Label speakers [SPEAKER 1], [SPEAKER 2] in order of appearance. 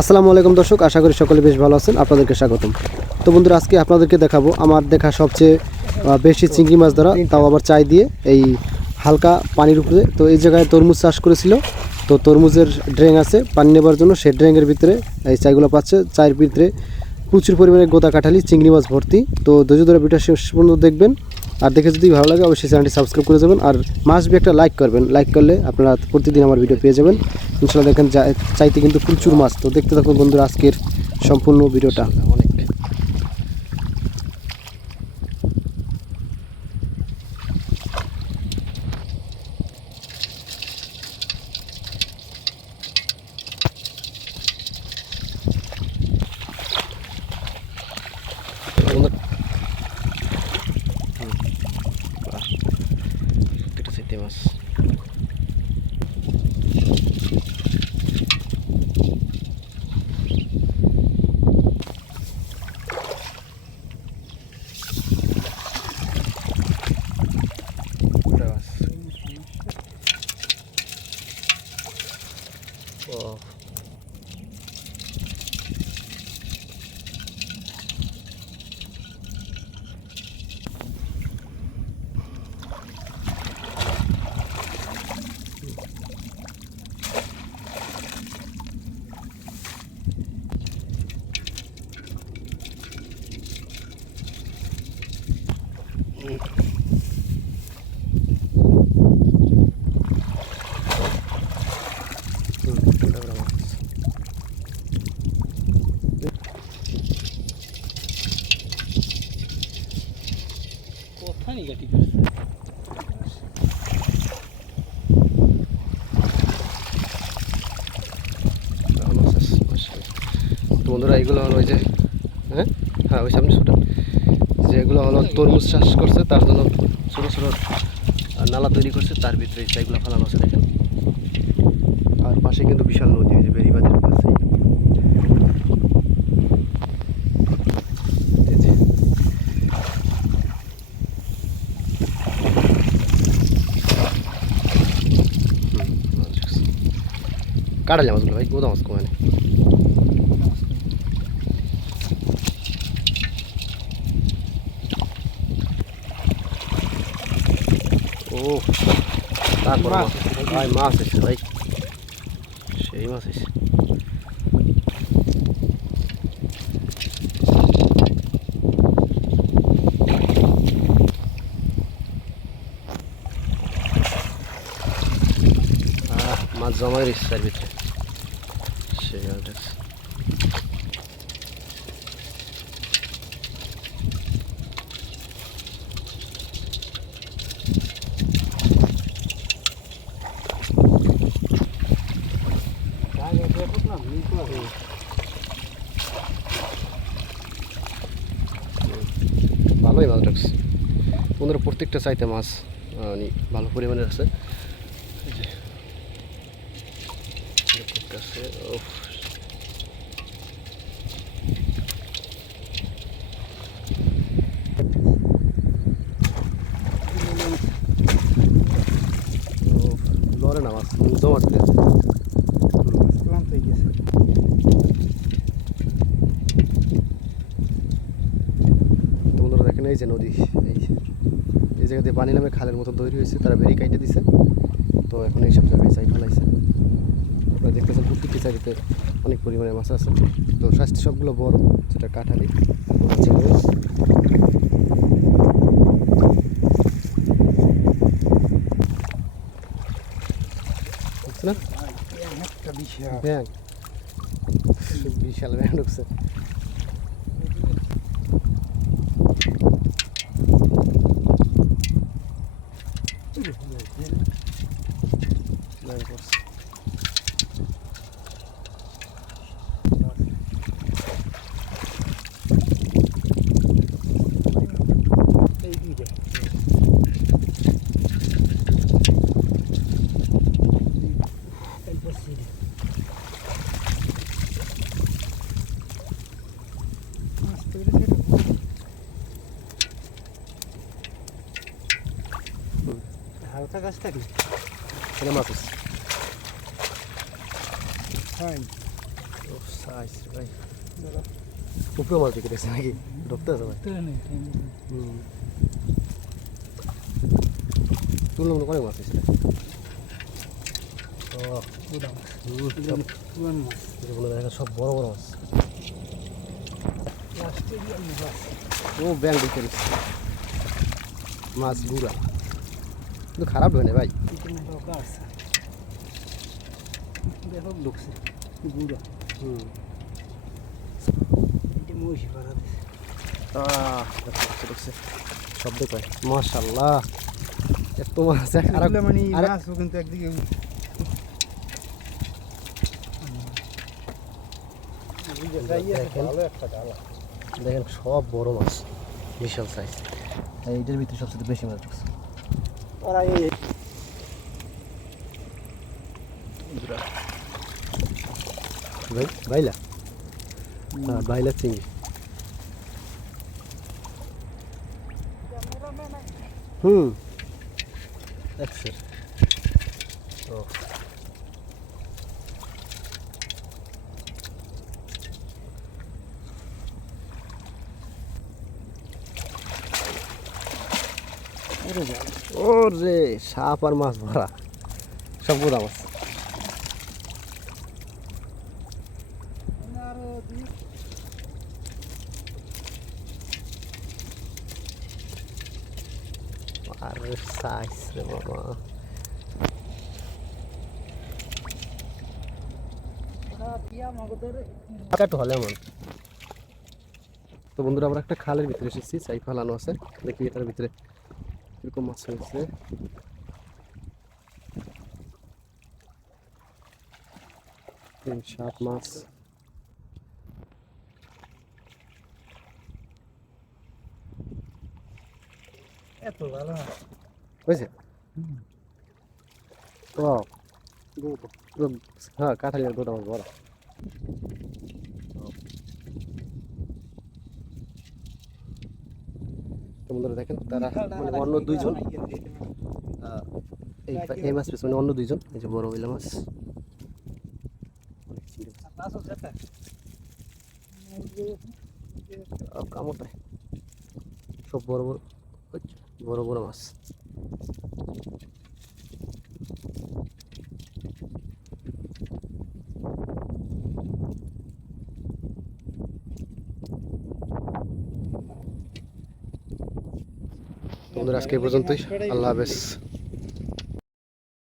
[SPEAKER 1] আসসালামু আলাইকুম দর্শক, আশা করি সকলে বেশ ভালো আছেন, আপনাদেরকে স্বাগতম। তো বন্ধুরা, আজকে আপনাদেরকে দেখাবো আমার দেখা সবচেয়ে বেশি চিংড়ি মাছ ধরা, তাও আবার চাই দিয়ে এই হালকা পানির উপরে। তো এই জায়গায় তরমুজ চাষ করেছিল, তো তরমুজের ড্রেং আছে, পানি নেবার জন্য সেই ড্রেঙের ভিতরে এই চাইগুলো পাচ্ছে। চায়ের ভিতরে প্রচুর পরিমাণে গোদা কাঠালি, চিংড়ি মাছ ভর্তি। তো ধৈর্য ধরে ভিডিও শেষ পর্যন্ত দেখবেন। আর দেখে যদি ভালো লাগে, অবশ্যই চ্যানেলটি সাবস্ক্রাইব করে যাবেন আর মাস বি একটা লাইক করবেন। লাইক করলে আপনারা প্রতিদিন আমার ভিডিও পেয়ে যাবেন। ইনশাল্লাহ দেখেন চাইতে কিন্তু প্রচুর মাছ। তো দেখতে থাকুন বন্ধুরা আজকের সম্পূর্ণ ভিডিওটা অনেক প্রত্যেকটা সাইতে মাছ পুরা মাছ। ও হুম, পুরা পুরা মাছ।
[SPEAKER 2] কোথায় নেগেটিভ করছে
[SPEAKER 1] পুরা মাছ আছে, মাশাআল্লাহ। তো বন্ধুরা এগুলো হলো ওই যে হ্যাঁ? হ্যাঁ ওই সামনে ছোটো। যেগুলো হলো তরমুজ চাষ করছে, তার জন্য ছোটো ছোটো নালা তৈরি করছে, তার ভিতরে চাইগুলো ফেলানো আছে, দেখেন। আর পাশে কিন্তু বিশাল নদী যে বেরিবাদের পাশে। যে। কাটা মাছগুলো ভাই কোথাও মাছ কমে নেই ও তারপর
[SPEAKER 2] মাছ
[SPEAKER 1] মাছ ভাই মাছ এসে ভাই সেই মাছ এসে আহ, মাছ জমাই রয়েছে তার ভিতরে সেই মাছ
[SPEAKER 2] আগে দেখো না নিকো আছে
[SPEAKER 1] ভালোই মাছ রাখছে বন্ধুরা, প্রত্যেকটা চাইতে মাছ মানে ভালো পরিমাণের আছে। আছে লড়ে না মাছ জমাট তো বন্ধুরা দেখেন এই যে নদী এই এই জায়গা দিয়ে পানি নামে খালের মতো তৈরি হয়েছে তারা বেরিয়ে কাইটে দিছে। তো এখন এইসব জায়গায় চাই ফেলাইছে। আপনারা দেখতেছেন প্রত্যেকটি চাইতে অনেক পরিমাণে মাছ আছে। তো স্বাস্থ্য সবগুলো বড় যেটা কাঠালি। না?
[SPEAKER 2] বিশাল
[SPEAKER 1] ব্যাং বিশাল ব্যাং ঢুকছে ব্যাং করছে
[SPEAKER 2] এই দুইটা এই বসি মাছ তো এটা থাকলে
[SPEAKER 1] মাছ
[SPEAKER 2] হ্যাঁ
[SPEAKER 1] ও সাইজ ভাই উপরে মাছ বিক্রি আছে নাকি ঢুকতে আছে ভাই হুম তুলনামূলক অনেক মাছ হুম, সব বড় বড় মাছ ও ব্যাং বিক্রি মাছ গুড়া কিন্তু খারাপ হয় না ভাই।
[SPEAKER 2] ঢুকছে গুঁড়া।
[SPEAKER 1] হুম।
[SPEAKER 2] মহিষি দিছে।
[SPEAKER 1] শব্দ কয় মাশাল্লাহ এত মাছ
[SPEAKER 2] মানে মাছও কিন্তু একদিকে
[SPEAKER 1] দেখেন সব বড় মাছ বিশাল সাইজ এইটার ভিতরে সবচেয়ে বেশি মাছ ঢুকছে।
[SPEAKER 2] ওরা এই
[SPEAKER 1] ভাই বাইলা হ্যাঁ বাইলা চিংড়ি হুম একশো ও ও রে সাপ আর মাছ ভরা সব গোদা মাছ। আরও সাইজ বাবা।
[SPEAKER 2] পিয়া
[SPEAKER 1] হলে এমন তো বন্ধুরা, আমরা একটা খালের ভিতরে এসেছি চাই ফালানো আছে দেখি এটার ভিতরে কীরকম মাছ হয়েছে তিন সাত মাছ
[SPEAKER 2] এত ভালো
[SPEAKER 1] হয়েছে ও
[SPEAKER 2] দুটো
[SPEAKER 1] পুরো হ্যাঁ কাঁঠালের দুটো মাছ বড় বন্ধুরা দেখেন তারা মানে অন্য দুইজন। এই এই মাছ পেছনে অন্য দুইজন এই যে বড় হইলা মাছ। অনেক চিংড়ি মাছ। আহ, কামড় দেয় সব বড় বড় বড় বড় মাছ। বন্ধুরা আজকে এই পর্যন্তই। আল্লাহ হাফেজ।